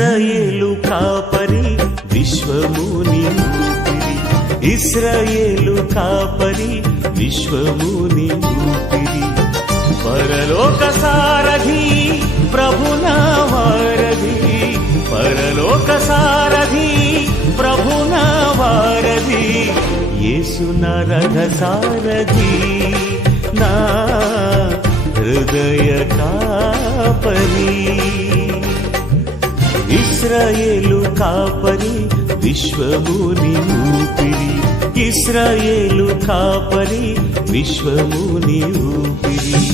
ఇశ్రాయేలు కాపరి విశ్వముని ఊపిరి, ఇశ్రాయేలు కాపరి విశ్వముని ఊపిరి. పరలోక సారథి ప్రభునా వారధి, పరలోక సారథి ప్రభునా వారధి, యేసు నా రథ సారథి, నా హృదయ కాపరి. ఇశ్రాయేలు కాపరి విశ్వముని ఊపిరి, ఇశ్రాయేలు కాపరి విశ్వముని ఊపిరి.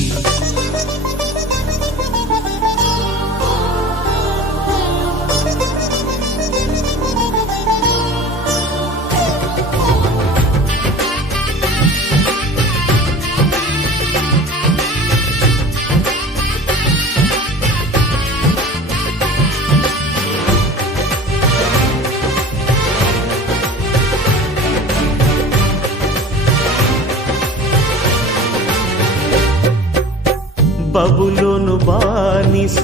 బబులోను బానిస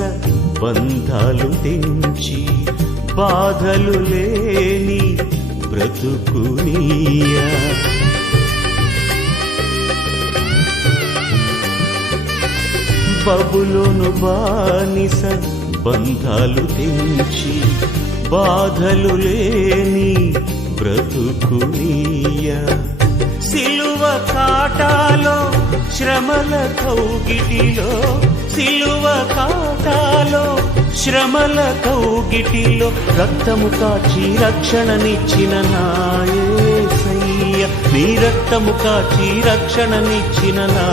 బంధాలు తెంచి, బాధలు లేని బ్రతుకునియా. బబులోను బానిస బంధాలు తెంచి, బాధలు లేని బ్రతుకునియా. సిలువ కాటాలో శ్రమల కౌగిటిలో, సిలువ కాటాలో శ్రమల కౌగిటిలో, రక్తము కాచి రక్షణనిచ్చిన నా యేసయ్య, నీ రక్తము కాచి రక్షణనిచ్చిన నా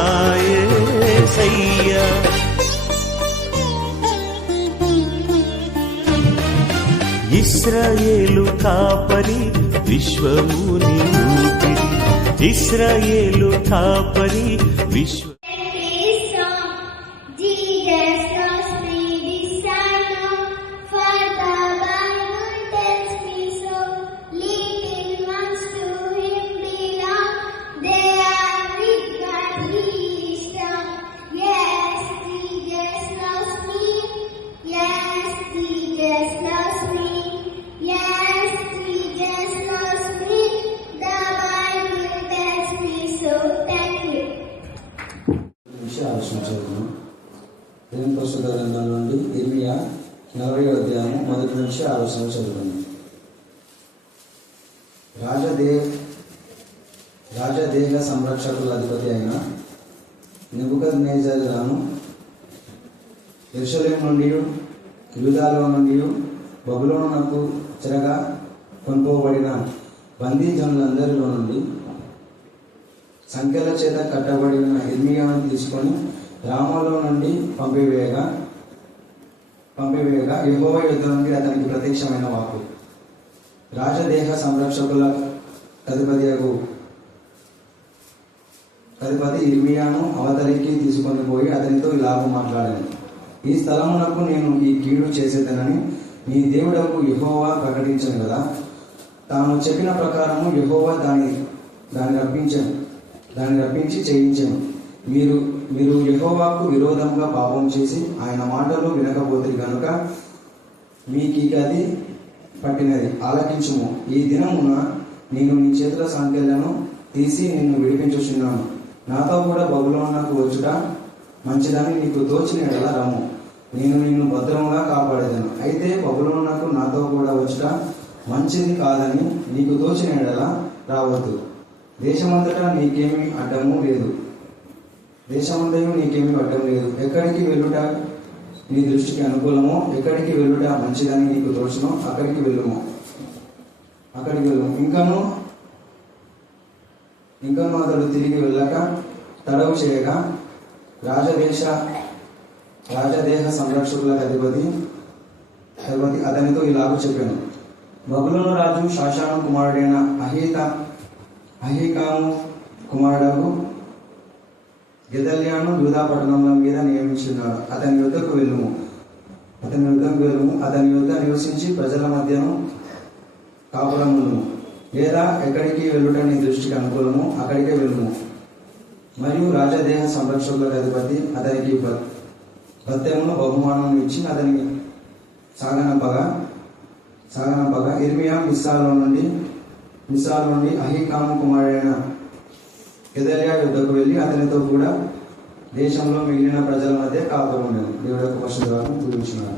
యేసయ్య. ఇశ్రాయేలు కాపరి విశ్వముని ఊపిరి, ఇశ్రాయేలు కాపరి విశ్వ. దేవుని పరిశుద్ధ గ్రంథం నుండి ఇర్మియా 40వ అధ్యాయం 1 నుంచి 6 చదువుకుందాం. రాజదేహ సంరక్షకుల అధిపతి అయిన నెబుకద్నెజరును యెరూషలేము నుండి యూదాలో నుండి బబులోనునకు చెరగా కొనుపోబడిన బందీ జనులందరిలో నుండి సంఖ్యల చేత కట్టబడిన ఇర్మియాను తీసుకొని రామాలో నుండి పంపివేయగా యెహోవా యుద్ధ నుండి అతనికి ప్రత్యక్షమైన వాక్కు, రాజదేహ సంరక్షకుల అధిపతి ఇర్మియాను అవతలికి తీసుకొని పోయి అతనితో ఇలాగ మాట్లాడాను. ఈ స్థలమునకు నేను ఈ కీడు చేసేదనని నీ దేవుడకు యెహోవా ప్రకటించను కదా. తాను చెప్పిన ప్రకారము యెహోవా దాన్ని రప్పించి చేయించాను. మీరు యెహోవాకు విరోధంగా పాపం చేసి ఆయన మాటలు వినకపోతే గనుక మీకు అది పట్టినది. ఆలకించుము. ఈ దినమున నేను నీ చేతుల సంఖ్యలను తీసి నిన్ను విడిపించుచున్నాను. నాతో కూడా బబులోనునకు వచ్చుట మంచిదని నీకు తోచిన ఎడల రమ్ము, నేను నిన్ను భద్రంగా కాపాడేదను. అయితే బబులోనునకు నాతో కూడా వచ్చుట మంచిది కాదని నీకు తోచిన ఎడల రావద్దు. దేశమంతటా నీకేమీ అడ్డము లేదు, ఎక్కడికి వెళ్ళుట నీ దృష్టికి అనుకూలమో, ఎక్కడికి వెళ్ళుట మంచిదని నీకు తోచునో అక్కడికి వెళ్ళుము. ఇంకను అతడు తిరిగి వెళ్ళక తడవు చేయగా రాజదేహ సంరక్షకుల అధిపతి అతనితో ఇలాగ చెప్పాను. బబులోను రాజు షాషాను కుమారుడైన అహీకాము కుమారుడు గెదల్యాను యూదా పట్టణముల మీద నియమించున్నాడు. అతని యుద్ధకు వెళ్ళుము. అతని యుద్ధ నివసించి ప్రజల మధ్యను కాపురమును, లేదా ఎక్కడికి వెళ్ళుట నీ దృష్టికి అనుకూలము అక్కడికే వెళ్ళుము. మరియు రాజదేహ సంరక్షకుల అధిపతి అతనికి భత్యమును బహుమానం ఇచ్చి అతని సాగనంపగా ఇర్మియా మిస్సాలో నుండి అహీకాము కుమారుడైన గెదల్యా యుద్ధకు వెళ్ళి అతనితో కూడా దేశంలో మిగిలిన ప్రజల మధ్య కాపురం ఉండేది. దేవుడి యొక్క పరిశుద్ధవాక్యం గురించినారు.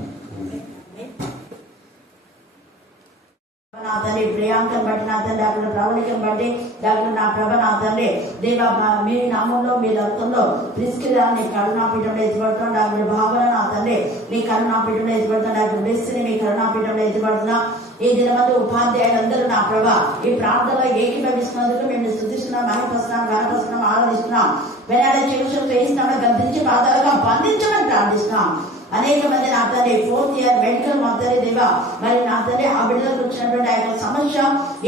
నా తండ్రి ప్రియాంకం బట్టి నా తండ్రి అక్కడ ప్రవళికం బట్టి డాక్టర్ నా ప్రభ నా తండ్రి దేవ మీ నామంలో మీ రక్తంలో ప్రిస్కిరాన్ని కరుణాపీఠంలో ఎత్తిపడుతున్నాం. డాక్టర్ భావన నా తండ్రి మీ కరుణాపీఠంలో ఎత్తిపడుతున్నాం. డాక్టర్ బెస్సిని మీ కరుణాపీఠంలో ఎత్తిపడుతున్నా. ఈ దినమందు ఉపాధ్యాయులందరూ నా ప్రభా ఈ ప్రాంతంలో ఏకీభవిస్తున్నందుకు మేము స్థుతిస్తున్నాం, మహిమపరుస్తున్నాం, గణపరుస్తున్నాం, ఆరాధిస్తున్నాం. వెనాడే చికిత్సలు వేయిస్తున్నాం, గద్దించి పాదాలుగా బంధించమని ప్రార్థిస్తున్నాం. అనేక మంది నా తండ్రి 4th ఇయర్ మెడికల్ మా తండ్రి దేవా మరి నా తండ్రి ఆ బిడ్డలకు వచ్చినటువంటి ఆ యొక్క సమస్య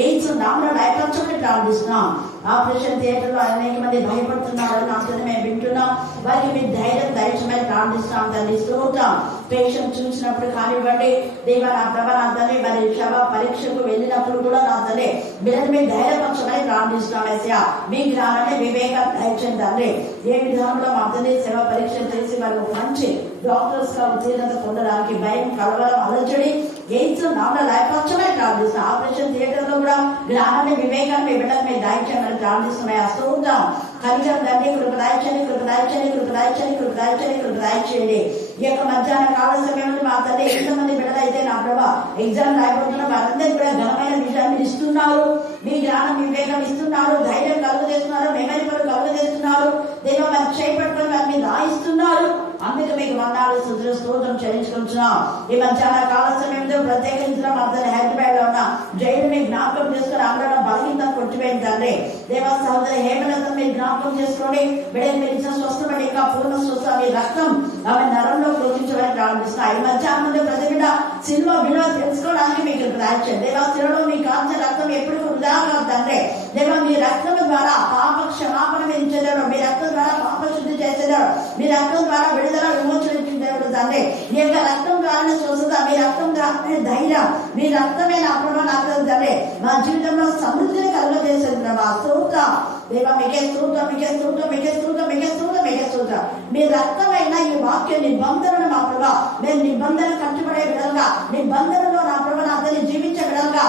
ఎయిడ్స్ నామలో లయపరచమని ప్రార్థిస్తున్నాం. ఆపరేషన్ థియేటర్ లో అనేక మంది భయపడుతున్నారు నా తండ్రి మేము వింటున్నాం. వారికి మీరు ధైర్యం దయచమని ప్రార్థిస్తున్నాం తండ్రి. స్తోత్రం. పేషెంట్ చూసినప్పుడు కానివ్వండి దేవా నా ప్రభా నా తండ్రి మరి శవ పరీక్షకు వెళ్ళినప్పుడు కూడా నా తండ్రి బిడ్డలు మీరు ధైర్యపరచమని ప్రార్థిస్తున్నాం. ఎస్యా మీ జ్ఞానాన్ని వివేకం దయచండి తండ్రి. ఏ విధానంలో మా తండ్రి శవ పరీక్ష చేసి వారికి మంచి డాక్టర్స్ గా ఉత్తీర్ణత పొందడానికి భయం కలవరం అలజడి ఎయిడ్స్ నామలో లయపరచమని ప్రార్థిస్తున్నాం. ఆపరేషన్ థియేటర్ లో కూడా జ్ఞానాన్ని వివేకాన్ని మీ బిడ్డలు మీరు దయచేయమని ప్రార్థిస్తున్నాయి. స్తోత్రం. కలిగం తండ్రి కృప దయచేయండి, కృప దయచేయండి, కృప దయచేయండి, కృప దయచేయండి, కృప దయచేయండి. ఈ యొక్క మధ్యాహ్న కాల సమయంలో మా తండ్రి ఎంతమంది బిడ్డలైతే నా ప్రభా ఎగ్జామ్ రాయబోతున్నా వారందరికీ కూడా ఘనమైన విషయాన్ని ఇస్తున్నారు. మీ జ్ఞానం వివేకం ఇస్తున్నారు, ధైర్యం కలుగజేస్తున్నారు, మెమరీ పనులు కలుగజేస్తున్నారు. దేవ మరి చేపట్టుకొని వారిని రాయిస్తున్నారు. అందుకే మీకు వందనాలు స్తుతులు స్తోత్రం చెల్లించుకుంటున్నాం. ఈ మధ్యాహ్న కాల సమయంలో ప్రత్యేకించిన మా తండ్రి హైదరాబాద్ లో ఉన్న జైలు మీ జ్ఞాపకం చేసుకుని అందరం బలహీనత కొట్టిపోయింది తండ్రి. దేవ సహోదరి హేమలత మీరు జ్ఞాపకం చేసుకొని బిడ్డలు మీరు ఇచ్చిన స్వస్థపడి ఇంకా పూర్ణ స్వస్థ మీ రక్తం ఆమె నరంలో ప్రోక్షించమని ప్రారంభిస్తున్నా. ఈ మధ్యాహ్నం ప్రతి బిడ్డ సిల్వ విలువ తెలుసుకోవడానికి మీకు ప్రయత్నం. దేవ శిలలో మీ కాల్చిన రక్తం ఎప్పుడు వృధా కాదు తండ్రి. దేవ మీ రక్తం ద్వారా పాప క్షమాపణ మీరు ఇచ్చేదాడు, మీ రక్తం ద్వారా పాప శుద్ధి చేసేదాడు, మీ రక్తం ద్వారా విడుదల విమోచన ఇచ్చేదాడు తండ్రి. మీ యొక్క రక్తం ద్వారానే స్వస్థత, మీ రక్తం ద్వారానే ధైర్యం, మీ రక్తమే నా ప్రభావ నాకు తండ్రి మా జీవితంలో సమృద్ధిని కలుగజేసేది ప్రభా. స్తోత్రం దేవ మీకే స్తోత్రం, మీకే స్తోత్రం, మీకే స్తోత్రం, మీకే స్తోత్రం, మీకే స్తోత్రం. మీ రక్తమైన ఈ వాక్య నిబంధనను మా ప్రభా మేము నిబంధన కట్టుబడే విధంగా నిబంధనలో నా ప్రభా నా తండ్రి జీవించే విధంగా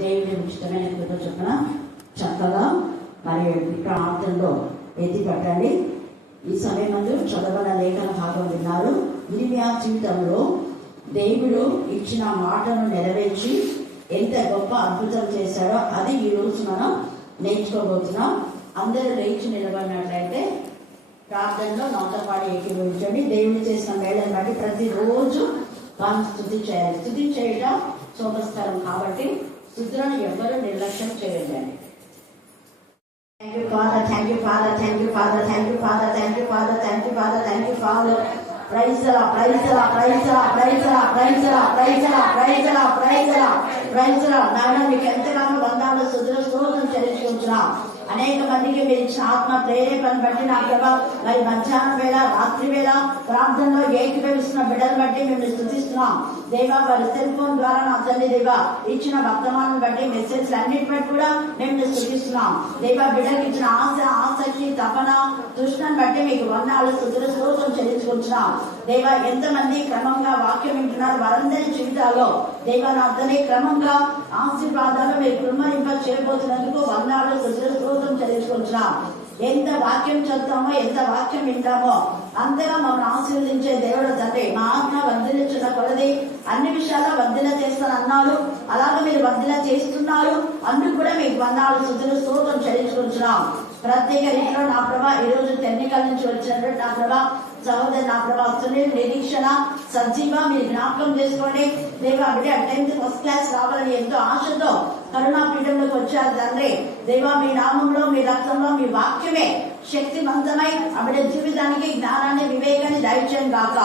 దేవుని ఉచితమైన కృప చొప్పున చక్కగా మరి ప్రాంతంలో ఎత్తి పట్టండి. ఈ సమయమందు చదవన లేఖన భాగం విన్నారు. ఇర్మియా జీవితంలో దేవుడు ఇచ్చిన మాటను నెరవేర్చి ఎంత గొప్ప అద్భుతం చేశాడో అది ఈ రోజు మనం నేర్చుకోబోతున్నాం. అందరూ లేచి నిలబడినట్లయితే ప్రార్థనలో నాతో పాటు ఏకీభవించండి. దేవుడు చేసిన మేళను బట్టి ప్రతిరోజు మనం స్తుతి చేయాలి. స్తుతి చేయడం సోమస్కారం కాబట్టి స్తుతులను ఎవరు నిర్లక్ష్యం చేయండి. Thank you, Father. Thank you, Father. Thank you, Father. Thank you, Father. Thank you, Father. Thank you, Father. Thank you, Father. Praise the Lord. Praise the Lord. Praise the Lord. Praise the Lord. Praise the Lord. Praise the Lord. Praise the Lord. Praise the Lord. Praise the Lord. నాయన మీకు ఎంతగానో వందనాలు స్తుతులు స్తోత్రం చెల్లించుకుంటున్నాం. అనేక మందికి మీరు ఇచ్చిన ఆత్మ ప్రేరేపణ బట్టి నా ప్రభా మరి మధ్యాహ్నం వేళ రాత్రి వేళ ప్రార్థనలో ఏకీభవిస్తున్న బిడ్డలు బట్టి మేము స్తుతిస్తున్నాం. దేవా వారి సెల్ ఫోన్ ద్వారా నా తండ్రి దేవా ఇచ్చిన వర్తమానం బట్టి మెసేజ్ అన్నిటి బట్టి కూడా మేము స్తుతిస్తున్నాం. దేవా బిడ్డకి ఇచ్చిన ఆశ, ఆసక్తి, తపన, తృష్ణను బట్టి మీకు వందనాలు స్తుతులు స్తోత్రం చెల్లించుకుంటున్నాం. దేవా ఎంతమంది క్రమంగా వాక్యం వింటున్నారు వారందరి జీవితాల్లో దేవా నా తండ్రి క్రమంగా ఆశీర్వాదాలు మీరు కుమ్మరింప చేయబోతున్నందుకు వందనాలు స్తుతులు స్తోత్రం చెల్లించుకుంటున్నాం. ఎంత వాక్యం చదువుతామో ఎంత వాక్యం వింటామో అంతగా మమ్మల్ని ఆశీర్వదించే దేవుడు తండ్రి. మా ఆత్మ వర్ధిల్లించిన కొలది అన్ని విషయాల్లో వర్ధిల్ల చేస్తానన్నారు. అలాగే మీరు వర్ధిల్ల చేస్తున్నారు. అందుకు కూడా మీకు వందనాలు స్తుతులు స్తోత్రం చెల్లించుకుంటున్నాం. ప్రత్యేక రీతిలో నా ప్రభా ఈ రోజు టెక్నికల్ నుంచి వచ్చినటువంటి నా ప్రభా సహోదరు నా ప్రభా సునీల్ నిరీక్షణ సజీవ మీరు జ్ఞాపకం చేసుకోండి. దేవా బిడ్డ 10th ఫస్ట్ క్లాస్ రావాలని ఎంతో ఆశతో కరుణాపీఠంలోకి వచ్చారు తండ్రి. దేవా మీ నామంలో మీ రక్తంలో మీ వాక్యమే శక్తివంతమై ఆవిడ జీవితానికి జ్ఞానాన్ని వివేకాన్ని దయచేయం కాక.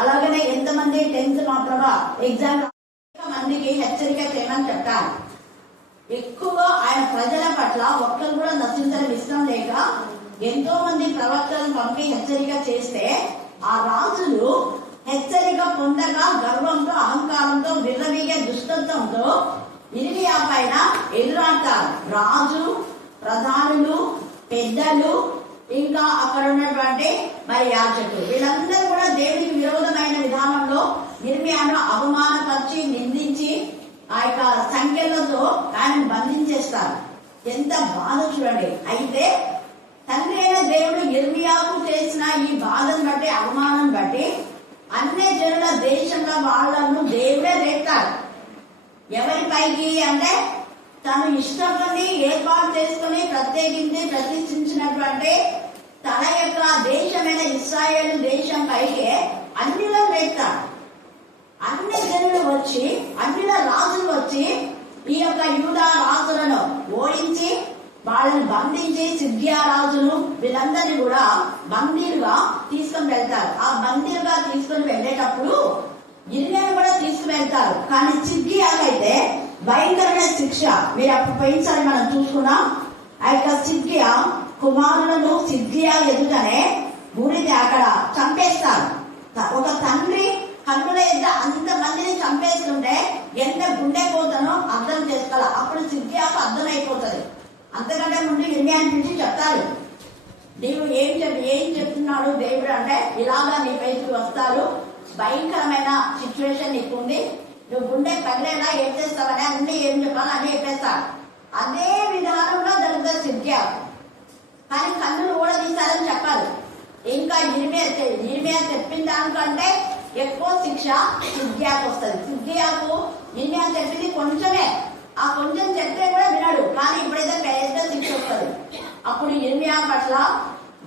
అలాగనే ఎంతమంది 10th మా ప్రభా ఎగ్జామ్ మందికి హెచ్చరిక చేయమని చెప్పారు. ఎక్కువగా ఆయన ప్రజల పట్ల ఒక్కరు కూడా నశించడం ఇష్టం లేక ఎంతో మంది ప్రవక్తలను పంపి హెచ్చరిక చేస్తే ఆ రాజులు హెచ్చరిక పొందగా గర్వంతో అహంకారంతో విర్రవీగే దుష్టత్వంతో ఇర్మియా పైన ఎదురాడతారు. రాజు, ప్రధానులు, పెద్దలు, ఇంకా అక్కడ ఉన్నటువంటి మరి యాజకులు వీళ్ళందరూ కూడా దేవునికి విరోధమైన విధానంలో యిర్మీయాను అవమానపరిచి నిందించి ఆ యొక్క సంఖ్యలతో ఆయన బంధించేస్తారు. ఎంత బాధ చూడండి. అయితే తండ్రి అయిన దేవుడు యిర్మీయాకు చేసిన ఈ బాధను బట్టి, అవమానం బట్టి అన్ని జనుల దేశంలో వాళ్ళను దేవుడే రేపుతాడు. ఎవరిపైకి అంటే తను ఇష్టపడి ఏర్పాటు చేసుకుని ప్రత్యేకించి ప్రతిష్ఠించినటువంటి తన యొక్క దేశమైన ఇశ్రాయేలు దేశం పైకి అన్నిలో రేపుతాడు. అన్ని జనులు వచ్చి, అన్నిల రాజులు వచ్చి ఈ యొక్క యూదా రాజులను ఓడించి వాళ్ళని బంధించి సిద్కియా రాజును వీళ్ళందరినీ కూడా బందీలుగా తీసుకుని వెళ్తారు. ఆ బందీలుగా తీసుకుని వెళ్ళేటప్పుడు యిర్మీయాను కూడా తీసుకువెళ్తారు. కానీ సిద్కియాకైతే భయంకరమైన శిక్ష. మీరు అప్పుడు పోయినసారి మనం చూసుకున్నాం. ఆ యొక్క సిద్కియా కుమారులను సిద్కియా ఎదుటనే బూడిద అక్కడ చంపేస్తారు. ఒక తండ్రి కన్నుల ఎద్ద అంతమందిని చంపేస్తుంటే ఎంత గుండె పోతానో అర్థం చేసుకోవాలి. అప్పుడు సిద్కియాకు అర్థమైపోతుంది. అంతకంటే ముందు యిర్మీయాను పిలిచి చెప్తారు, నీవు ఏం చెప్తున్నాడు దేవుడు అంటే, ఇలాగా నీ పైకి వస్తారు, భయంకరమైన సిచ్యువేషన్ నీకు ఉంది, నువ్వు గుండె పగిలేలా ఏం చేస్తావని అన్ని ఏం చెప్పాలో అన్ని చెప్పేస్తాడు. అదే విధానంలో జరుగుతుంది సిద్కియాకు. కానీ కన్నులు కూడా తీశారని చెప్పాలి. ఇంకా యిర్మీయా చెప్పిన దానికంటే ఎక్కువ శిక్ష సిద్కియాకు వస్తుంది. సిద్కియాకు యిర్మీయా చెప్పింది కొంచెమే, ఆ కొంచెం చెప్తే కూడా వినడు. కానీ ఇప్పుడైతే పెద్ద శిక్ష వస్తుంది. అప్పుడు యిర్మీయా పట్ల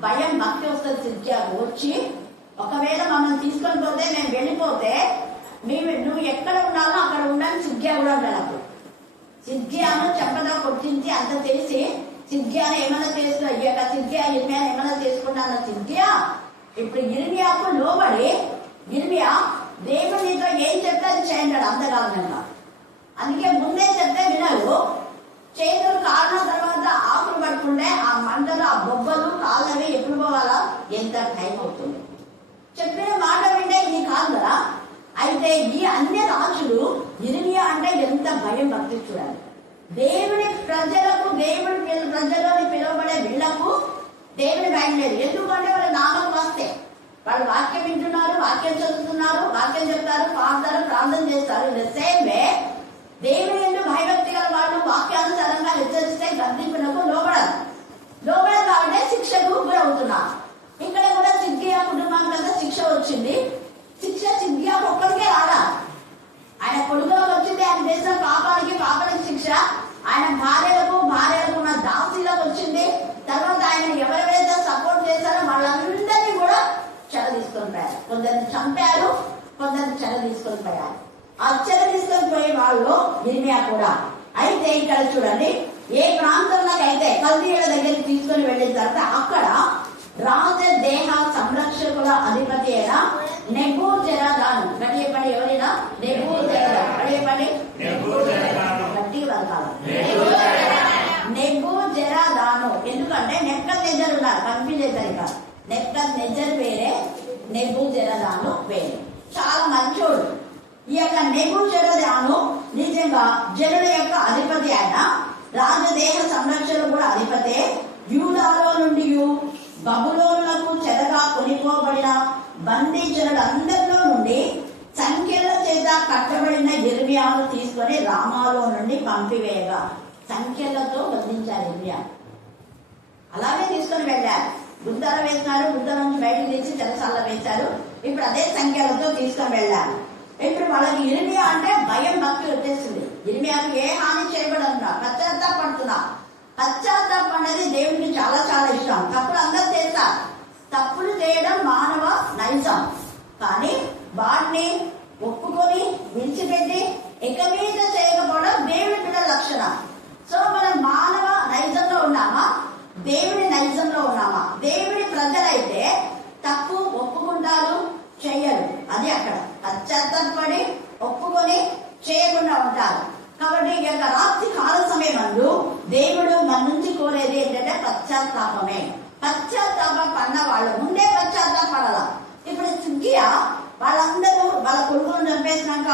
భయం, భక్తి వస్తుంది సిద్కియాకు. వచ్చి ఒకవేళ మమ్మల్ని తీసుకొని పోతే, మేము వెళ్ళిపోతే నువ్వు ఎక్కడ ఉండాలో అక్కడ ఉండాలని సిద్కియా కూడా ఉండాలి. అప్పుడు సిద్కియాను చెప్పగా కొట్టించి అంత చేసి సిద్కియాను ఏమైనా చేసుకున్నా, ఈ యొక్క సిద్కియా యిర్మీయాను ఏమైనా చేసుకుంటా అన్న సిద్కియా ఇప్పుడు యిర్మీయాకు లోబడి, యిర్మీయా దేవుడు నీతో ఏం చెప్తే అది చేయంటాడు అంతకాలంగా. అందుకే ముందే చెప్తే వినరు. చేతులు కాలిన తర్వాత ఆకులు పట్టుకుంటే ఆ మంటలు, ఆ బొబ్బలు కాళ్ళవి ఎప్పుడు పోవాలా, ఎంత టైం అవుతుంది. చెప్పిన మాట వింటే ఇది కాదు కదా. అయితే ఈ అన్ని రాజులు యిర్మీయా అంటే ఎంత భయం, భక్తి చూడాలి. దేవుని ప్రజలకు, దేవుడి ప్రజలని పిలువబడే వీళ్లకు దేవుని భయం లేదు. ఎందుకంటే వాళ్ళ నామకు వస్తే వాళ్ళు వాక్యం వింటున్నారు, వాక్యం చదువుతున్నారు, వాక్యం చెప్తారు, పాడతారు, ప్రార్థన చేస్తారు. సేమ్ వే దేవుని ఎందుకు భయభక్తి గల వాళ్ళు వాక్యానుసారంగా హెచ్చరిస్తే గద్దింపునకు లోబడదు కాబట్టి శిక్షకు గురవుతున్నారు. ఇక్కడ కూడా సిద్కియా కుటుంబానికి కదా శిక్ష వచ్చింది. శిక్ష సిద్కియాకు ఒక్కరికే రాదా, ఆయన కొడుకులకు వచ్చింది, ఆయన చేసిన పాపానికి శిక్ష, ఆయన భార్యలకు ఉన్న దాసీలకు వచ్చింది. తర్వాత ఆయన ఎవరెవరైతే సపోర్ట్ చేశారో వాళ్ళందరినీ కూడా చెర తీసుకొని పోయారు. కొందరిని చంపారు, కొందరిని చెర తీసుకొని పోయారు. ఆ చెర తీసుకొని పోయే వాళ్ళు యిర్మీయా కూడా. అయితే ఇక్కడ చూడండి, ఏ ప్రాంతంలోకి అయితే కల్దీయుల దగ్గరికి తీసుకొని వెళ్ళిన తర్వాత అక్కడ రాజదేహ సంరక్షకుల అధిపతి అయిన నెబూజరదాను, గట్టి చెప్పండి, ఎవరైనా నెబూజరదాను, గట్టి చెప్పండి, గట్టి వర్గాలు నెబూజరదాను. ఎందుకంటే నెబుకద్నెజరు ఉన్నారు, కన్ఫ్యూజ్ ఇక. నెబుకద్నెజరు వేరే, నెబూజరదాను వేరే. చాలా మంచోడు. ఈ యొక్క నెబూజరదాను నిజంగా జనుల యొక్క అధిపతి అయిన, రాజదేహ సంరక్షణ కూడా అధిపతే. యూదాలో నుండి బబులోనులకు చెరగా కొనిపోబడిన బందీ జనులందరిలో నుండి సంఖ్యల చేత కట్టబడిన యిర్మీయాను తీసుకొని రామాలో నుండి పంపివేయగా, సంఖ్యలతో బంధించారు యిర్మీయా. అలాగే తీసుకొని వెళ్ళారు. గుద్దలు వేసినారు, గుద్దల నుంచి బయటకు తీసి చెరసాల వేశారు. ఇప్పుడు అదే సంఖ్యలతో తీసుకొని వెళ్ళారు. ఇప్పుడు వాళ్ళకి యిర్మీయా అంటే భయం, భక్తి వచ్చేస్తుంది. యిర్మీయాకు ఏ హాని చేయబడుతున్నా, పశ్చాత్తాపడుతున్నా. పశ్చాత్తాపం అనేది దేవుడికి చాలా చాలా ఇష్టం. తప్పులు అందరూ చేస్తారు. తప్పులు చేయడం మానవ నైజం. కానీ వాటిని ఒప్పుకొని విడిచిపెట్టి ఇక మీద చేయకపోవడం దేవుడి పిల్లల లక్షణం. సో మనం మానవ నైజంలో ఉన్నామా, దేవుడి నైజంలో ఉన్నామా? దేవుడి ప్రజలైతే తప్పు ఒప్పుకుంటారు, చెయ్యరు. అది అక్కడ పశ్చాత్తాపడి ఒప్పుకొని చేయకుండా ఉంటారు. కాబట్టి ఈ యొక్క రాత్రి కాల సమయమందు దేవుడు మన నుంచి కోరేది ఏంటంటే పశ్చాత్తాపమే. పశ్చాత్తాపం పడిన వాళ్ళు ముందే పశ్చాత్తాపడాల. ఇప్పుడు సిద్కియా వాళ్ళందరూ వాళ్ళ కొడుకులను చంపేసినాక,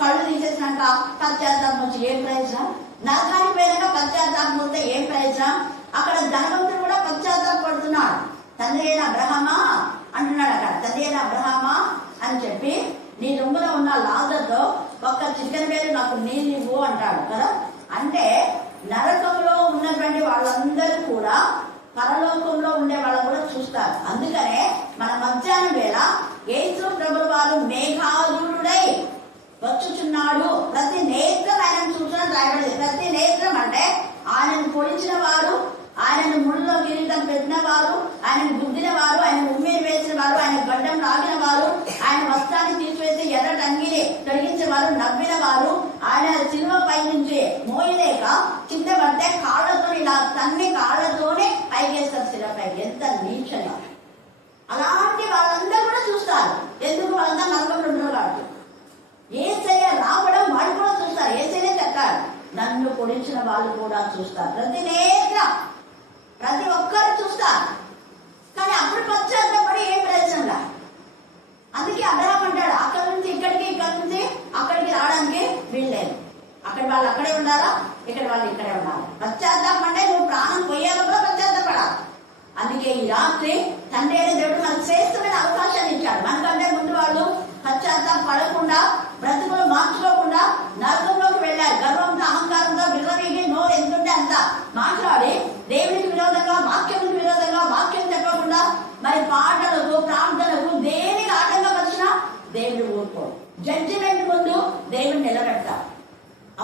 కళ్ళు తీసేసినాక పశ్చాత్తాపం వచ్చి ఏం ప్రయోజనం? నరకానికి పోయినాక పశ్చాత్తాపం వస్తే ఏం ప్రయోజనం? అక్కడ ధనవంతుడు కూడా పశ్చాత్తాపడుతున్నాడు. తండ్రి అయిన అబ్రహామా అంటున్నాడు. అక్కడ తండ్రి అయిన అబ్రహామా అని చెప్పి నీ రొమ్ములో ఉన్న లాజర్తో ఒక్క చికెన్ వేలు నాకు నీళ్ళు ఇవ్వు అంటాడు కదా. అంటే నరకంలో ఉన్నటువంటి వాళ్ళందరూ కూడా పరలోకంలో ఉండే వాళ్ళని కూడా చూస్తారు. అందుకనే మన మధ్యాహ్నం వేళ యేసు ప్రభువు వారు మేఘారూఢుడై వచ్చుచున్నాడు. ప్రతి నేత్రం ఆయనను చూసిన రాయబడింది. ప్రతి నేత్రం అంటే ఆయనను పొడిచిన వారు, ఆయనను ముళ్ళలో కిరీటం పెట్టిన వారు, ఆయనను గుద్దిన వారు, ఆయన ఉమ్మీరు వేసిన వారు, ఆయన గడ్డం రాగిన వారు, ఆయన వస్త్రాన్ని తీసివేసి ఎర్రటి అంగిని తొలగించే వారు, నవ్విన వారు, ఆయన సిలువ పై నుంచి మోయలేక కింద పడితే కాళ్ళతో ఇలా తన్ని కాళ్ళతోనే పైకేస్తారు శిలపై. ఎంత నీచగా! అలాంటి వాళ్ళందరూ కూడా చూస్తారు. ఎందుకు? వాళ్ళంతా నరకంలో ఉండరు కాబట్టి. యేసయ్య రావడం వాళ్ళు కూడా చూస్తారు. యేసయ్యనే చెప్పాడు, నన్ను పొడిచిన వాళ్ళు కూడా చూస్తారు. ప్రతి నేత్రం, ప్రతి ఒక్కరు చూస్తారు. కానీ అప్పుడు పశ్చాత్తపడి ఏం ప్రయోజనంలా. అందుకే అబ్రహాం అంటాడు, అక్కడి నుంచి ఇక్కడికి, ఇక్కడి నుంచి అక్కడికి రావడానికి వీల్లేదు. అక్కడ వాళ్ళు అక్కడే ఉండాలా, ఇక్కడ వాళ్ళు ఇక్కడే ఉండాలి. పశ్చాత్తాపం అంటే నువ్వు ప్రాణం పోయేలా కూడా పశ్చాత్తపడాలి. అందుకే ఈ రాత్రి తండ్రి అయిన దేవుడు మనకు శ్రేష్టమైన అవకాశాన్ని ఇచ్చాడు. మనకంటే ముందు వాళ్ళు పశ్చాత్తాపం పడకుండా, బ్రతుకులు మార్చుకోకుండా నరకంలోకి వెళ్ళారు. గర్వంతో, అహంకారంతో విర్రవీగి నోరు ఎంతుంటే అంత మాట్లాడి దేవునికి విరోధంగా, వాక్యానికి విరోధంగా, వాక్యం చెప్పకుండా మరి పాటలకు, ప్రార్థనలకు దేనికి ఆటంగా వచ్చినా దేవుడు ఊరుకోడు. జడ్జిమెంట్ ముందు దేవుడు నిలబెడతాడు.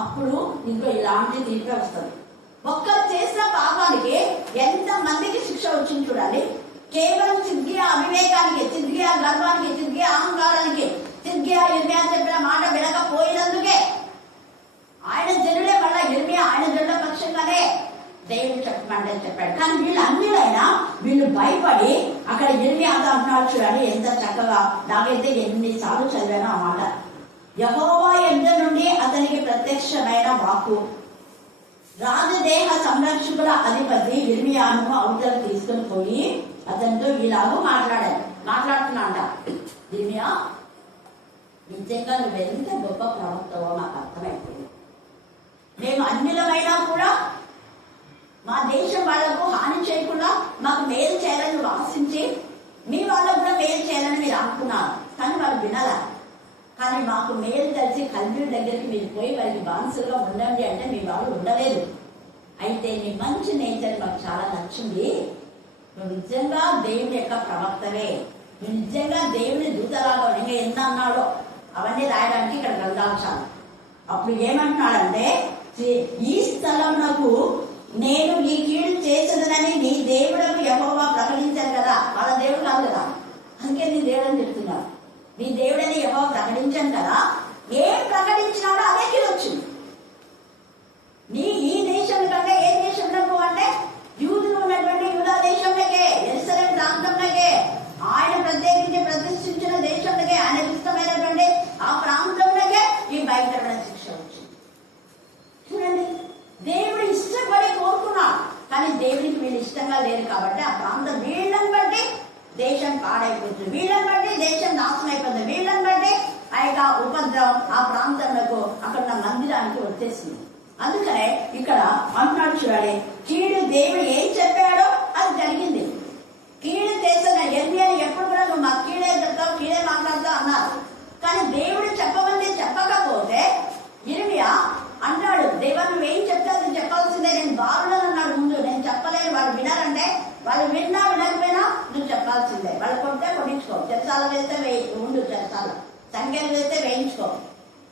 అప్పుడు ఇంకో ఇలాంటి తీర్పు వస్తుంది. ఒక్కరు చేసిన పాపానికి ఎంత మందికి శిక్ష వచ్చింది చూడాలి. కేవలం సిద్ధియా అవివేకానికి, సిద్ధియా గర్వానికి, సిద్ధియా అహంకారానికి, సిద్ధియా ఇర్మియా చెప్పిన మాట వినకపోయినందుకే ఆయన జనులే వల్ల ఇర్మియా ఆయన జనుల పక్షంగానే దేవుడు చెప్పమంటే చెప్పాడు. కానీ వీళ్ళు అన్నిలైనా వీళ్ళు భయపడి అక్కడ ఇర్మియా అంటున్నాడు చూడాలి. ఎంత చక్కగా, నాకైతే ఎన్నిసార్లు చదివాను ఆ మాట. యెహోవా యొద్ద నుండి అతనికి ప్రత్యక్షమైన వాక్కు, రాజదేహ సంరక్షకుల అధిపతి ఇర్మియాను అవతల తీసుకుని పోయి అతనితో ఇలాగూ మాట్లాడుతున్నాడ. ఇర్మియా, నిజంగా నువ్వెంత గొప్ప ప్రవక్తవో నాకు అర్థమైపోయింది. మేము అన్యులమైనా కూడా మా దేశం వాళ్లకు హాని చేయకుండా మాకు మేలు చేయాలని ఆశించి మీ వాళ్ళకు కూడా మేలు చేయాలని మీరు అనుకున్నారు. కానీ వాళ్ళు వినాలా. కానీ మాకు మేలు కలిసి కల్వీడి దగ్గరికి మీరు పోయి వారికి బాన్సులుగా ఉండండి అంటే మీ వాళ్ళు ఉండలేదు. అయితే నీ మంచి నేచర్ మాకు చాలా నచ్చింది. నువ్వు నిజంగా దేవుని యొక్క ప్రవక్తవే, నువ్వు నిజంగా దేవుని దూతలాగా ఇంకా ఎంత అన్నాడో అవన్నీ రాయడానికి ఇక్కడ గ్రంథాలు చాలు. అప్పుడు ఏమంటున్నాడంటే, ఈ స్థలమునకు నేను ఈ కీడు చేసేదనని నీ దేవుడకు యెహోవా ప్రకటించారు కదా. వాళ్ళ దేవుడు కాదు కదా, అందుకే నీ దేవుడు అని చెప్తున్నారు. నీ దేవుడని యెహోవా ప్రకటించాను కదా. ఏం ప్రకటించినాడో అదే కీడు వచ్చింది. నీ ఈ దేశం కంటే ఏ దేశంలో అంటే యూదులు ఉన్నటువంటి యూదా దేశంలోకే, యెరూషలేం ప్రాంతంలోకే, ఆయన ప్రత్యేకించి ప్రతిష్ఠించిన దేశంలోకే, ఆయనకు ఇష్టమైనటువంటి ఆ ప్రాంతంలోకే ఈ భయంకరమైన శిక్ష వచ్చింది. చూడండి, దేవుడు ఇష్టపడి కోరుకున్నాడు. కానీ దేవునికి వీళ్ళు ఇష్టంగా లేరు కాబట్టి ఆ ప్రాంతం వీళ్ళని బట్టి దేశం పాడైపోతుంది, వీళ్ళని బట్టి దేశం నాశనం అయిపోతుంది, వీళ్ళని బట్టి ఆ యొక్క ఉపద్రవం ఆ ప్రాంతంలో అక్కడ మందిరానికి వచ్చేసింది. అందుకనే ఇక్కడ అంటున్నాడు చూడాలి, కీడు దేవుడు ఏం చెప్పాడో అది జరిగింది. కీడు చేసిన ఇర్మియాని ఎప్పుడు కూడా నువ్వు మాకు కీడే చెప్తావు, కీడే మాట్లాడతావు అన్నారు. కానీ దేవుడు చెప్పమంది చెప్పకపోతే ఇర్మియా అంటాడు, దేవా నువ్వేం చెప్తే అది చెప్పాల్సిందే, నేను బారులో అన్నాడు ముందు. నేను చెప్పలేను, వాళ్ళు వినారంటే వాళ్ళు విన్నా వినకపోయినా నువ్వు చెప్పాల్సిందే. వాళ్ళు కొట్టే కొట్టించుకో, చెరసాల వేస్తే ఉండు, చెరసాల సంఖ్యలు వేస్తే వేయించుకో.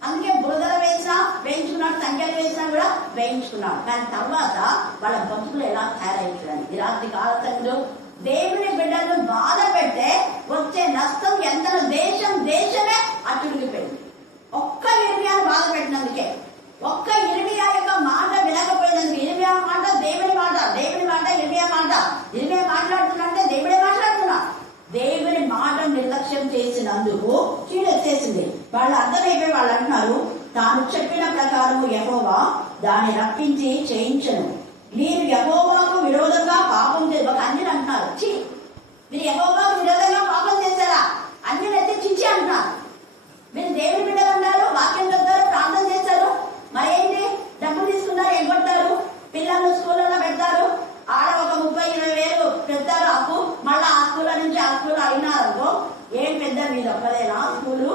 అందుకే బురదలు వేసినా వేయించుకున్నాడు, సంఖ్యలు వేసినా కూడా వేయించుకున్నాడు. కానీ తర్వాత వాళ్ళ బతుకులు ఎలా తయారైంచడానికి ఈ రాత్రి కాలంలో దేవుని బిడ్డలను బాధ పెడితే వచ్చే నష్టం ఎంత, దేశమే అట్టుడిగిపోయింది. ఒక్క ఇర్మియాను బాధ పెట్టినందుకే, ఒక్క ఇర్మియా యొక్క మాట వినకపోయినందుకు. ఇర్మియా మాట దేవుని మాట, దేవుని మాట ఇర్మియా మాట. ఇర్మియా మాట్లాడుతున్నా దేవుడే మాట్లాడుతున్నా. దేవుని మాట నిర్లక్ష్యం చేసినందుకు కీడు వచ్చేసింది. వాళ్ళు అర్థమైపోయి వాళ్ళు అంటున్నారు, తాను చెప్పిన ప్రకారము యెహోవా దాన్ని రప్పించి చేయించను. మీరు యెహోవాకు విరోధంగా పాపం చేసి ఒక అన్యులు అంటున్నారు, చి మీరు యెహోవాకు విరోధంగా పాపం చేశారా, అన్యులైతే చిచ్చి అంటున్నారు. మీరు దేవుని బిడ్డలు అన్నారు, వాక్యం చెప్తారు, ప్రార్థన చేస్తారు, మరేంటి డబ్బులు తీసుకున్నారు, ఎగ్గొట్టారు, పిల్లలు స్కూళ్ళలో పెడతారు, ఆడ ఒక 30-20 వేలు పెడతారు అప్పు, మళ్ళీ ఆ స్కూళ్ళ నుంచి ఆ స్కూల్ అయినారనుకో ఏం పెద్ద మీరు ఒక్కలేనా స్కూలు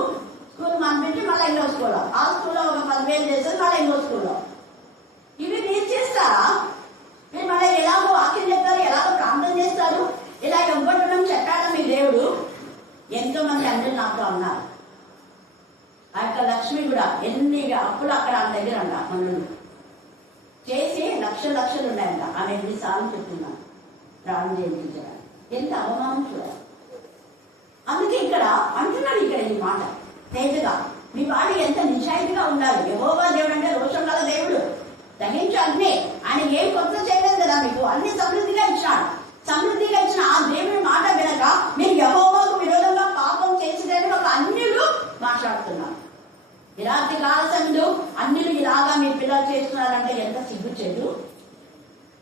పంపించి మళ్ళీ ఇంకో స్కూల్లో, ఆ స్కూల్లో ఒక 10,000 చేస్తారు, మళ్ళీ ఇంకో స్కూల్లో. ఇవి మీరు చేస్తారా? మీరు మళ్ళీ ఎలాగో వాక్యం చెప్తారు, ఎలాగో ప్రార్థన చేస్తారు, ఇలా ఇవ్వటం చెప్పాడా మీ దేవుడు? ఎంతో మంది అందరూ నాతో అన్నారు. ఆ యొక్క లక్ష్మి కూడా ఎన్ని అప్పులు అక్కడ ఆమె దగ్గర అంట, మనల్ని చేసి లక్షలు ఉన్నాయంట. ఆమె ఎన్నిసార్లు చెప్తున్నాను ప్రాణం చేయించడానికి. ఎంత అవమానం చూడాలి. అందుకే ఇక్కడ అంటున్నాడు ఇక్కడ ఈ మాట తేజగా, మీ వాడి ఎంత నిజాయితీగా ఉండాలి. యెహోవా దేవుడు అంటే రోషం గల దేవుడు, దహించు అగ్ని. ఆయన ఏం కొత్త చేయలేదు కదా, మీకు అన్ని సమృద్ధిగా ఇచ్చాడు. సమృద్ధిగా ఇచ్చిన ఆ దేవుడి మాట వినక మీరు యెహోవాకు విరోధంగా పాపం చేసేదని ఒక అన్యులు మాట్లాడుతున్నారు. ఈ రాత్రి కాల సమయంలో అన్యులు ఇలాగా మీ పిల్లలు చేస్తున్నారంటే ఎంత సిగ్గుచేటు.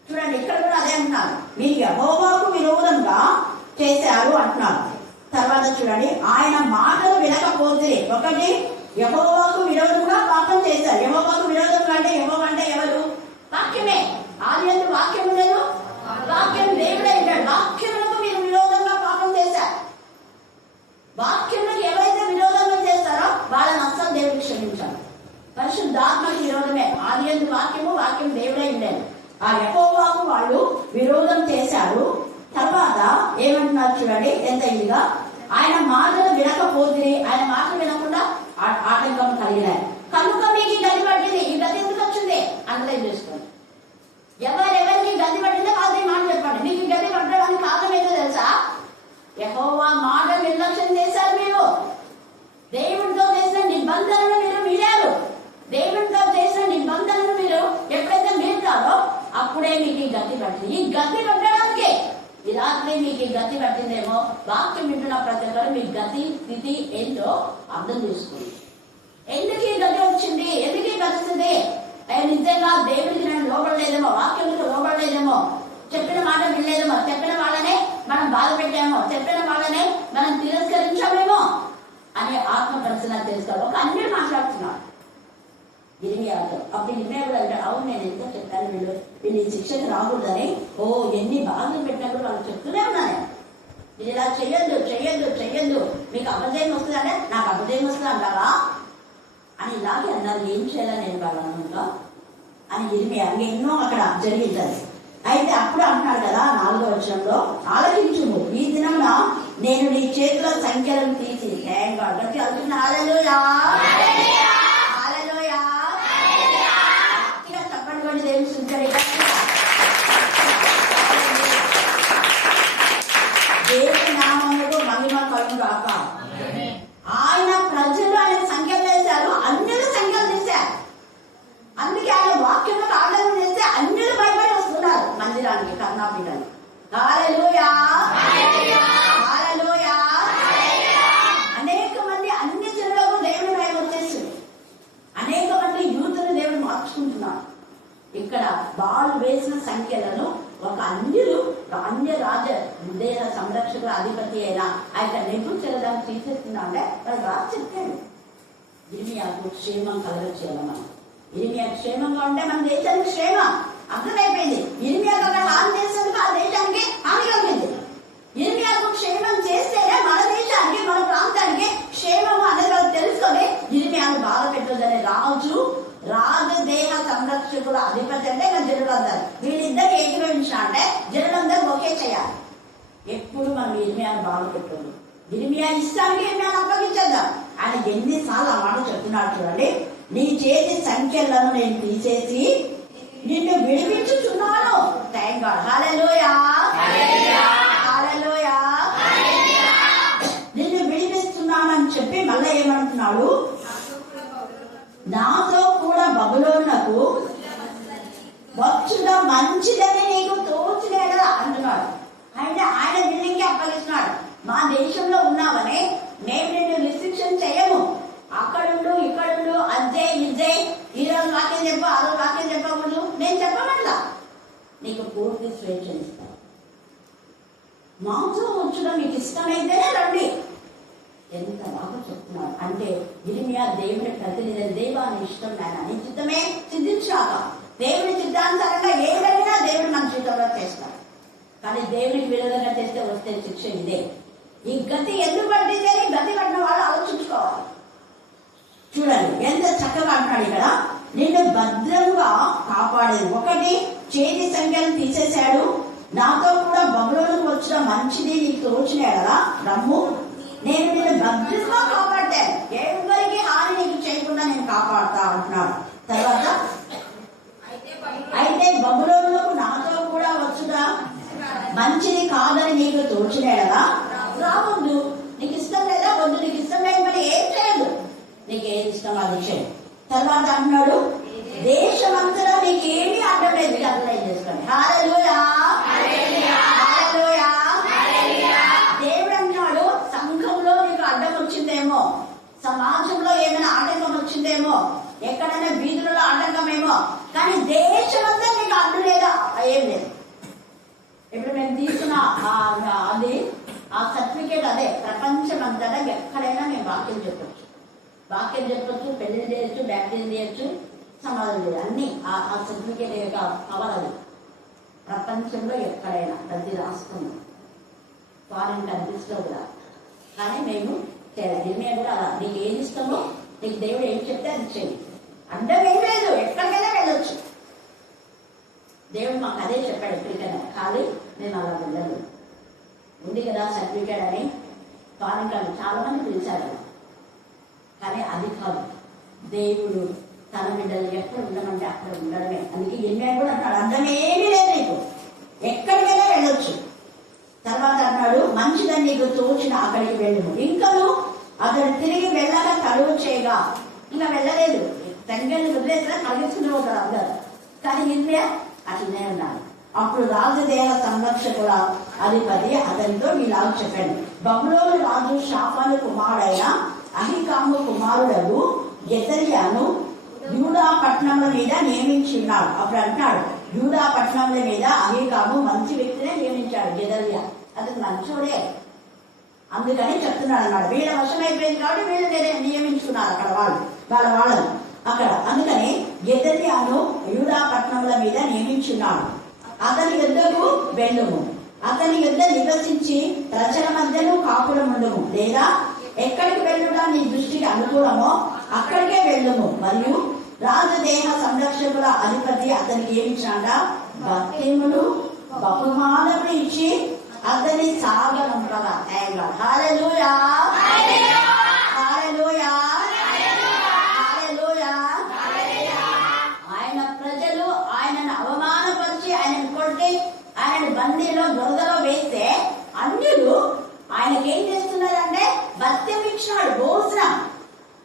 చూడండి ఇక్కడ కూడా అదే అంటున్నారు, మీరు యెహోవాకు విరోధంగా చేశారు అంటున్నారు. తర్వాత చూడండి, ఆయన మాటలు వినకపోతే, ఒకటి యెహోవాకు విరోధంగా పాపం చేశారు. యెహోవాకు విరోధంగా అంటే యెహోవా అంటే ఎవరు? వాక్యమే. ఆదియందు వాక్యం లేదు, వాక్యం దేవుడే ఉంటాడు. వాక్యములకు మీరు విరోధంగా పాపం చేశారు. వాక్యములకు ఎవరైతే విరోధంగా చేస్తారో వాళ్ళని అస్సలు దేవుడు క్షమించాలి. పరిశుద్ధాత్మకి విరోధమే. ఆదియందు వాక్యము, వాక్యం దేవుడే ఉండేది. ఆ యెహోవాకు వాళ్ళు విరోధం చేశారు. తర్వాత ఏమంటున్నారు చూడండి ఎంత ఇదిగా, ఆయన మాటలు వినకపోతే, ఆయన మాటలు వినకుండా ఆటంకం కలిగినాయి కనుక మీకు ఈ గది పట్టింది. ఈ గది ఎందుకు వచ్చింది అంతేం చేసుకోండి. ఎవరెవరికి గది పట్టిందో వాళ్ళే మాట చెప్పండి. మీకు ఈ గది పట్టడానికి కారణం ఏదో తెలుసా? యెహోవా మాట నిర్లక్ష్యం చేశారు. మీరు దేవుడితో చేసిన నిబంధనలు మీరు మీరారు. దేవుడితో చేసిన నిబంధనలు మీరు ఎప్పుడైతే మీరుతారో అప్పుడే మీకు ఈ గతి పట్టింది. ఈ గతి పట్టడానికే ఈ రాత్రి మీకు ఈ గతి పట్టిందేమో. వాక్యం వింటున్న ప్రతి ఒక్కరు మీ గతి స్థితి ఏంటో అర్థం చేసుకోండి. ఎందుకు ఈ గతి వచ్చింది, ఎందుకు ఈ గతి? నిజంగా దేవుడికి నేను లోపడలేదేమో, వాక్యంతో లోపడలేదేమో, చెప్పిన మాట వినలేదేమో, చెప్పిన వాళ్ళనే మనం బాధ పెట్టామో, చెప్పిన వాళ్ళనే మనం తిరస్కరించామేమో అని ఆత్మ పరిశీలన చేస్తారు. ఒక అన్యుడు మాట్లాడుతున్నాడు ఇర్మియాతో. అప్పుడు ఇర్మియా కూడా అంటాడు, అవును నేను ఎంతో చెప్పాను, వీళ్ళు ఈ శిక్షకు రాకూడదని. ఓ ఎన్ని బాధలు పెట్టినా కూడా వాళ్ళు చెప్తూనే ఉన్నాను, మీరు ఇలా చెయ్యొద్దు చెయ్యొద్దు చెయ్యొద్దు, మీకు అపజయం వస్తుందంటే నాకు అపజయం వస్తుంది అంటారా అని ఇలాగే అన్నారు. ఏం చేయాలని నేను వాళ్ళనుకుంటా అని ఇర్మియా ఎన్నో అక్కడ జరిగింది. అయితే అప్పుడు అంటున్నాడు కదా 4వ వచనంలో, ఆలోచించుము ఈ దినమున నేను నీ చేతుల సంఖ్యలను తీసి గట్టి అవుతున్నా. హల్లెలూయా హల్లెలూయా చెప్పండి దేవుని సుందరి దేవుని నామములకు మహిమ కలుగు గాక. ఆయన ప్రజలు ఆయన సంఖ్యలు వేశారు, అన్యులు సంఖ్యలు తీశారు. అందుకే ఆయన వాక్యంలో ఆదరణ చేస్తే అన్యులు భయపడి వస్తున్నారు మందిరానికి, కర్ణాపీఠానికి. హల్లెలూయా హల్లెలూయా. అనేక మంది అన్ని జనులకు దేవుని భయం వచ్చేసింది. అనేక మంది యూతులు దేవుడు మార్చుకుంటున్నారు. ఇక్కడ వాళ్ళు వేసిన సంఖ్యలను ఒక అన్యులు, అన్య రాజ దేశ సంరక్షకుల అధిపతి అయిన ఆ యొక్క నెబుకద్నెజరు తీసేస్తున్నాడే వాళ్ళు రాజు చెప్పాడు, ఇర్మియాకు క్షేమం కలగచేయాలన్నా. ఇర్మియా క్షేమంగా ఉంటే మన దేశానికి క్షేమం అర్థమైపోయింది. ఇర్మియాకు అక్కడ హాని చేసేందుకు ఆ దేశానికి హాని కలిగింది. ఇర్మియాకు క్షేమం చేస్తేనే మన దేశానికి, మన ప్రాంతానికి క్షేమము అనేది వాళ్ళు తెలుసుకొని ఇర్మియాను బాధ పెట్టొద్దనే రాజదేహ సంరక్షకుల అధిపతి అంటే ఇంకా జనులందరూ వీళ్ళిద్దరు ఏకీభవించిన అంటే జనులందరూ ఒకే చేయాలి. ఎప్పుడు మనం ఇర్మియాను బాధ పెట్టదు. ఇర్మియా ఇష్టానికి ఇర్మియాను అప్పగించేద్దాం. ఆయన ఎన్నిసార్లు ఆ మాట చెప్తున్నాడు చూడండి, నీ చేతి సంఖ్యలను నేను తీసేసి నిన్ను విడిపించుచున్నాను. Thank God. హల్లెలూయా హల్లెలూయా. నిన్ను విడిపిస్తున్నానని చెప్పి మళ్ళీ ఏమంటున్నాడు, నాతో కూడా బబులోనునకు వచ్చుట మంచిదని నీకు తోచినే కదా అంటున్నాడు. అంటే ఆయన బిల్డింగ్ కి అప్పగిస్తున్నాడు. మా దేశంలో ఉన్నావని మేము నిన్ను రిస్ట్రిక్షన్ చేయము. అక్కడుండు ఇక్కడుండు, అజ్జే ఇజ్జే, ఈ రోజు వాక్యం చెప్పు, ఆ రోజు వాక్యం చెప్పకూడదు నేను చెప్పమట్లా, నీకు పూర్తి స్వేచ్ఛ ఇస్తాను. మాంసం ఉంచడం మీకు ఇష్టమైతేనే రండి. ఎంత బాగా చెప్తున్నాడు అంటే ఇర్మియా దేవుని ప్రతినిధి. దేవాన్ని ఇష్టం ఆయన నీ చిత్తమే సిద్ధించాక దేవుని చిత్తానుసారంగా ఏదైనా దేవుడు మన జీవితంలో చేస్తాడు. కానీ దేవునికి విరోధంగా చేస్తే వస్తే శిక్ష ఇదే. ఈ గతి ఎందుకు పట్టిందని గతి పట్టిన వాళ్ళు ఆలోచించుకోవాలి. చూడండి ఎంత చక్కగా అంటున్నాడు ఇక్కడ, నిన్ను భద్రంగా కాపాడేది. ఒకటి, చేతి సంఖ్యను తీసేశాడు. నాతో కూడా బబులోనుకు వచ్చిన మంచిది నీకు తోచిన కదా రమ్ము, నేను నిన్ను భద్రంగా కాపాడతాను, ఎవరికి హాని నీకు చేయకుండా నేను కాపాడుతా అంటున్నాడు. తర్వాత, అయితే బబులోనులకు నాతో కూడా వచ్చుగా మంచిది కాదని నీకు తోచిన కదా రావద్దు. నీకు ఇష్టం లేదా వద్దు, నీకు ఇష్టం లేదు మరి ఏం చేయదు, నీకు ఏది ఇష్టం అది చేయండి. తర్వాత అంటున్నాడు, దేశమంతటా నీకు ఏమీ అడ్డం లేదు. అప్లై చేసుకోండి. హల్లెలూయా, హల్లెలూయా. దేవుడు అంటున్నాడు, సంఘంలో నీకు అడ్డం వచ్చిందేమో, సమాజంలో ఏమైనా ఆటంకం వచ్చిందేమో, ఎక్కడైనా వీధులలో ఆటంకమేమో, కానీ దేశమంతా నీకు అడ్డు లేదా, ఏం లేదు. ఇప్పుడు మేము తీసుకున్న అది ఆ సర్టిఫికేట్ అదే, ప్రపంచం అంతటా ఎక్కడైనా మేము వాక్యం చెప్పచ్చు, వాక్యం చెప్పచ్చు, పెళ్లి చేయొచ్చు, బ్యాప్టిజం చేయొచ్చు, సమాధానం చేయదు, అన్ని ఆ సర్టిఫికేట్ యొక్క పవర్ అది. ప్రపంచంలో ఎక్కడైనా ప్రతి రాష్ట్రంలో ఫారిన్ కంట్రీస్ లో కూడా. కానీ మేము మేము కూడా అలా, నీకు ఏది ఇష్టమో, నీకు దేవుడు ఏం చెప్తే అది చేయి, అడ్డం ఏం లేదు, ఎక్కడికైనా వెళ్ళొచ్చు. దేవుడు మాకు అదే చెప్పాడు ఎప్పటికైనా, కానీ నేను అలా వెళ్ళను. ఉంది కదా సర్టిఫికేట్ అని ఫారిన్ కంట్రీ చాలా మంది పిలిచారు, కానీ అది కాదు. దేవుడు తన బిడ్డలు ఎక్కడ ఉండమంటే అక్కడ ఉండడమే. అందుకే ఎన్నో కూడా అన్నాడు, అర్థం ఏమీ లేదు, నీకు ఎక్కడికైనా వెళ్ళొచ్చు. తర్వాత అన్నాడు, మంచిదని నీకు తోచిన అక్కడికి వెళ్ళము. ఇంకను అతను తిరిగి వెళ్ళాక కలువ చేయగా, ఇంకా వెళ్ళలేదు, సంఖ్యను వదిలేసినా కలిగించుకుని పోతారు అందరు, కానీ నిన్నే అట్లనే ఉన్నాడు. అప్పుడు రాజదేహ సంరక్షకుల అధిపతి అతనితో ఇలాగ చెప్పాడు, బబులోను రాజు షాఫాను కుమారుడైన అహికాము కుమారుడు గెదల్యాను యూదా పట్టణముల మీద నియమించి ఉన్నాడు. అప్పుడు అంటున్నాడు, యూదా పట్టణముల మీద అహికాము మంచి వ్యక్తినే నియమించాడు. గెదల్యా అతను మంచోడే, అందుకని చెప్తున్నాడు అన్నాడు. వీళ్ళ వశం అయిపోయింది కాబట్టి వీళ్ళు నియమించుకున్నారు అక్కడ వాళ్ళను అక్కడ. అందుకని గెదల్యాను యూదా పట్టణముల మీద నియమించున్నాడు. అతని యుద్ధకు వెళ్ళుము, అతని యుద్ధ నివసించి ప్రజల మధ్యను కాపురం ఉండము, లేదా ఎక్కడికి వెళ్ళుట నీ దృష్టికి అనుకూలమో అక్కడికే వెళ్ళుము. మరియు రాజదేహ సంరక్షకుల అధిపతి అతనికి ఏమిచ్చాడ, భక్తిములు బహుమానములు ఇచ్చి అతని సాగనంపగా. హల్లెలూయా, హల్లెలూయా, హల్లెలూయా. ఆయన ప్రజలు ఆయనను అవమానపరిచి, ఆయనను కొట్టి, ఆయన బందీలో బురదలో వేస్తే అన్యులు ఆయనకి ఏం చేస్తున్నారంటే భత్యం ఇచ్చినాడు, భోజనం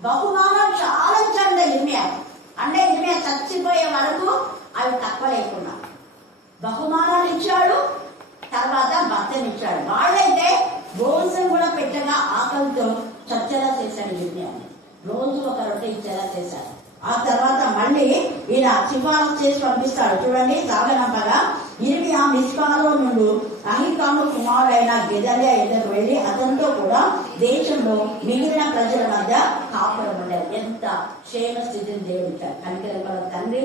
బహుమానం చాలా ఇచ్చాడు ఇర్మియా. అంటే ఇర్మియా చచ్చిపోయే వరకు అవి తక్కువ లేకుండా బహుమానాలు ఇచ్చాడు, తర్వాత భత్యం ఇచ్చాడు. వాళ్ళైతే భోజనం కూడా పెట్టగా ఆకలితో చచ్చేలా చేశాడు ఇర్మియా. రోజు ఒక రొట్టె ఇచ్చేలా చేశాడు. ఆ తర్వాత మళ్ళీ ఈయన సిఫారసు చేసి పంపిస్తాడు. చూడండి, సాగనంపగా ఇర్మియా మిస్పాలో నుండి అహికాము కుమారుడైన గెదల్యా ఎదురు వెళ్లి అతనితో కూడా దేశంలో మిగిలిన ప్రజల మధ్య కాపురం ఉండేది. ఎంత క్షేమ స్థితిని దేవుడిచ్చాడు. కనికరం తండ్రి,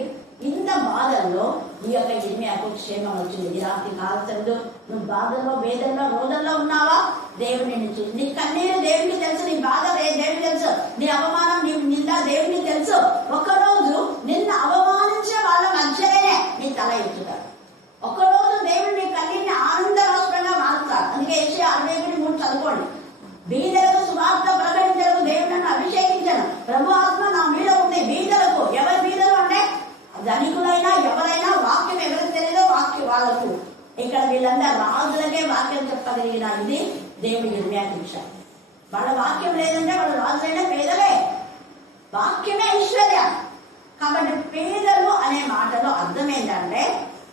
ఇంత బాధల్లో ఈ యొక్క ఇర్మియాకు క్షేమం వచ్చింది. ఈ రాత్రి కాల్చండు, నువ్వు బాధల్లో, వేదనలో, రోదల్లో ఉన్నావా? దేవుడు నిన్ను చూసి, నీ కన్నీరు దేవుడికి తెలుసు, నీ బాధ దేవుడికి తెలుసు, నీ అవమానం, నీ నింద దేవుడికి తెలుసు. ఒకరోజు నిన్ను అవమానించే వాళ్ళ మధ్యనే నీ తల ఎత్తుతాడు. ఒకరోజు దేవుడు నీ కన్నీటిని ఆనందరాష్ట్రంగా మారుతాడు. అందుకే యెషయా 63 చదువుకోండి. బీదలకు సువార్త ప్రకటించలకు దేవుడు నన్ను అభిషేకించాను, ప్రభు ఆత్మ నా మీద ఉంది. బీదలకు, ఎవరి బీదలు అంటే ధనికులైనా ఎవరైనా, వాక్యం ఎవరికి తెలియదో వాక్యం వాళ్ళకు. ఇక్కడ వీళ్ళందరూ రాజులకే వాక్యం చెప్పగలిగిన ఇది దేవుడు ఇర్మియాకి ఇచ్చాడు. వాళ్ళ వాక్యం లేదంటే వాళ్ళ రాజులైనా పేదలే, వాక్యమే ఐశ్వర్యం. కాబట్టి పేదలు అనే మాటలో అర్థం ఏంటంటే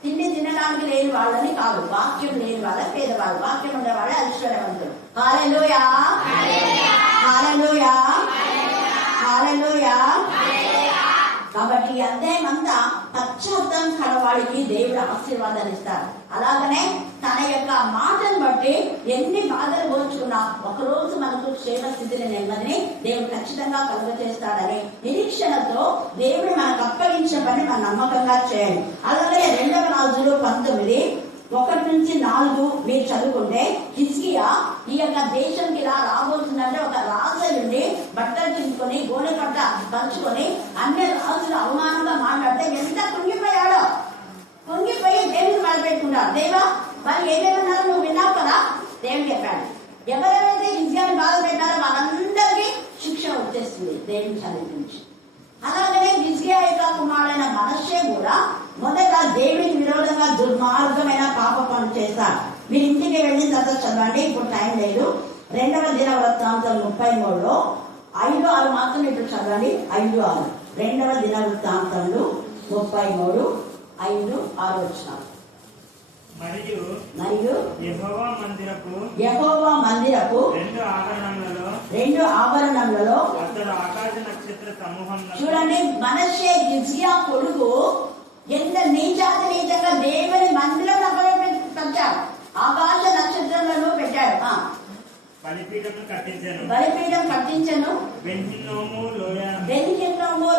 తిండి తినడానికి లేని వాళ్ళని కాదు, వాక్యం లేని వాళ్ళ పేదవాళ్ళు, వాక్యం ఉండే వాళ్ళే ఐశ్వర్యవంతులు. హల్లెలూయా, హల్లెలూయా, హల్లెలూయా. కాబట్టి అధ్యాయం అంతా పశ్చాత్తాపం కలవాడికి దేవుడు ఆశీర్వాదాలు ఇస్తారు. అలాగనే తన యొక్క మాటను బట్టి ఎన్ని బాధలు పోల్చుకున్నా ఒకరోజు మనకు క్షేమ స్థితిని, నెమ్మదిని దేవుడు ఖచ్చితంగా కలుగ చేస్తాడని నిరీక్షణతో దేవుడు మనకు అప్పగించిన పని మనం నమ్మకంగా చేయాలి. అలాగే 2వ రాజులు 19 1-4 మీరు చదువుకుంటే హిజ్కియా ఈ యొక్క దేశంకి ఇలా రాబోతుందంటే ఒక రాజు ఉండి బట్టలు చించుకొని గోనె పట్ట పంచుకొని అన్ని రాజులు అవమానంగా మాట్లాడితే ఎంత కుంగిపోయాడో. కుంగిపోయి దేవుడికి మొదలుపెట్టుకున్నాడు. దేవా వాళ్ళు ఏమేమన్నారో నువ్వు విన్నావు కదా. దేవుడు చెప్పాడు ఎవరెవరైతే హిజ్కియాని బాధ పెట్టారో వాళ్ళందరికీ శిక్ష వచ్చేస్తుంది దేవుని సన్నిధి నుంచి. అలాగనే హిజ్కియా యొక్క కుమారుడైన మనష్షే కూడా మొదట దేవుడికి విరోధంగా దుర్మార్గమైన పాప పనులు చేస్తారు. మీరు ఇంటికి వెళ్ళిన తర్వాత చదవండి, ఇప్పుడు టైం లేదు. 2వ దినవృత్తాంతం 33లో 5-6 మాత్రం ఇప్పుడు చదవండి. 5-6 2వ దినవృత్తాంతంలో 33 5-6 వచ్చినారు. మరియు యెహోవా మందిరపు 2 ఆవరణములలో చూడండి, మనష్షే హిజ్కియా కొడుకు ఎంత నీచంగా దేవుని మందిరం పెట్టాడు. ఆకాశ నక్షత్రాలను పెట్టాడు. బలిపీఠం కట్టించను. బెన్హిన్నోము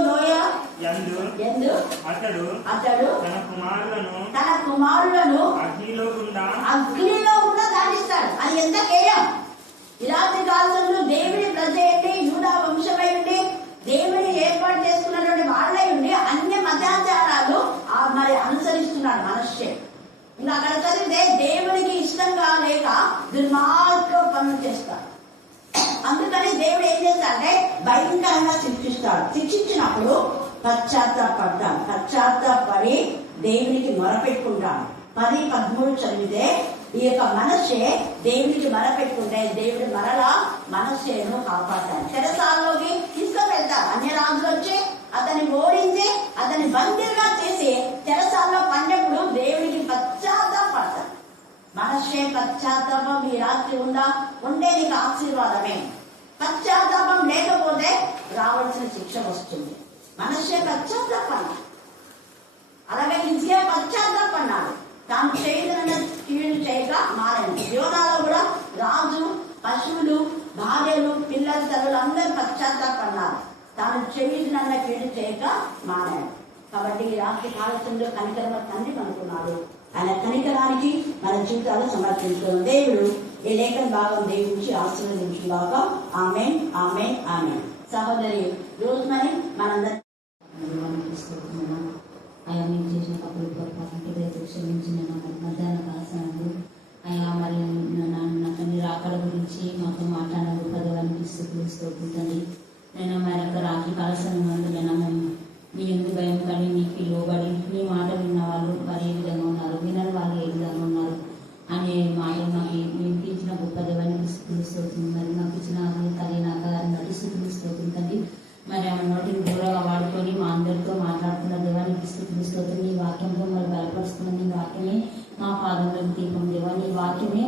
లోయ యందు అతడు తన కుమారులను అగ్నిలో కూడా దాటిస్తాడు. అది ఎంత కేయం! ఇలాంటి కాలంలో దేవుని ప్రజ ఏంటి, యూదా వంశమై ఉండి దేవుని ఏర్పాటు చేసుకున్నటువంటి వాళ్ళై ఉండి అన్ని మతాచారాలు మరి అనుసరిస్తున్నాడు మనష్షే. ఇంకా అక్కడ చదివితే దేవునికి ఇష్టంగా లేక దుర్మార్గ పనులు చేస్తాడు. అందుకని దేవుడు ఏం చేస్తాడంటే భయంకరంగా శిక్షిస్తాడు. శిక్షించినప్పుడు పశ్చాత్తాపడి దేవునికి మొరపెట్టుకుంటాడు. 10-13 చదివితే ఈ యొక్క మనష్షే దేవునికి మొరపెట్టుకుంటే దేవుడు మరలా మనష్షేను కాపాడతాడు. చెరసాలలోకి తీసుకువెళ్తారు. అన్య రాజులు వచ్చి అతన్ని ఓడించి అతన్ని బందీగా చేసి చెరసాలలో పడినప్పుడు దేవునికి పశ్చాత్తాపడతాడు. మనష్షే పశ్చాత్తాపం ఈ రాత్రి ఉండే నీకు ఆశీర్వాదమే. పశ్చాత్తాపం లేకపోతే రావాల్సిన శిక్ష వస్తుంది. మనష్షే పశ్చాత్తాపన్నాడు. అలాగే హిజ్కియా పశ్చాత్తాపన్నాడు. తాను చేయదన్న కీడు చేయక మారాడు. యోనాలో కూడా రాజు, పశువులు, భార్యలు, పిల్లలు, తల్లులు అందరూ పశ్చాత్తాపన్నారు. తాను చేయదన్న కీడు చేయక మారాడు. కాబట్టి ఈ రాత్రి కాలశంలో కనికరమ తండ్రి అనుకున్నాడు. ఆయన కనికరానికి మన జీవితాలు సమర్పించుకున్న దేవుడు ఈ లేఖన భాగం దేవుడి నుంచి ఆశీర్వదించుగాక. ఆమేన్, ఆమేన్, ఆమేన్. సహోదరి రోజు మరి మనందరం అయా మీరు చేసిన కప్పులు పొరపాటు క్షమించిన మధ్యాహ్న కాసాను. అయా మరి నా తండ్రి రాకడ గురించి మాతో మాట్లాడారు. పదవానికి స్థుతిస్తుంది. నేను మరి యొక్క రాత్రి కాలసన మందు నేను మీ ఎందుకు భయం పడి నీకు లోబడి మీ మాట విన్న వాళ్ళు వారు ఏ విధంగా ఉన్నారు, వినని వాళ్ళు ఏ విధంగా ఉన్నారు అనే మాటలు నాకు వినిపించిన గొప్ప దేవానికి స్థుతిస్తుంది. మరి నాకు ఇచ్చిన తల్లి నాకు నటి స్థుతిస్తుంది. మరి ఆమె నోటిని దూరంగా వాడుకొని మా అందరితో మాట్లాడుతున్న దేవానికి స్థుతిస్తుంది. నీ వాక్యంతో మరి బలపరుస్తున్న నీ వాక్యమే మా పాదంలో దీపం. దేవా నీ వాక్యమే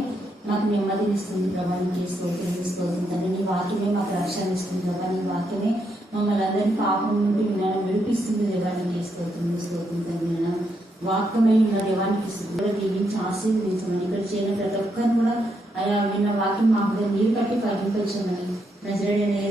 మాకు నెమ్మదినిస్తుంది. ప్రభానికి స్తోత్రం. నీ వాక్యమే మాకు రక్షణ ఇస్తుంది. ప్రభా నీ వాక్యమే మమ్మల్ని అందరినీ పాపం నుండి వినడం విడిపిస్తుంది. దేవానికి స్తోత్రం. వాక్యమై ఉన్న దేవానికి కూడా దీవించి ఆశీర్వదించమని ఇక్కడ చేరిన ప్రతి ఒక్కరిని కూడా అయా విన్న వాక్యం మా హృదయం నీరు కట్టి ఫలింపచ్చమని నజరేయుడైన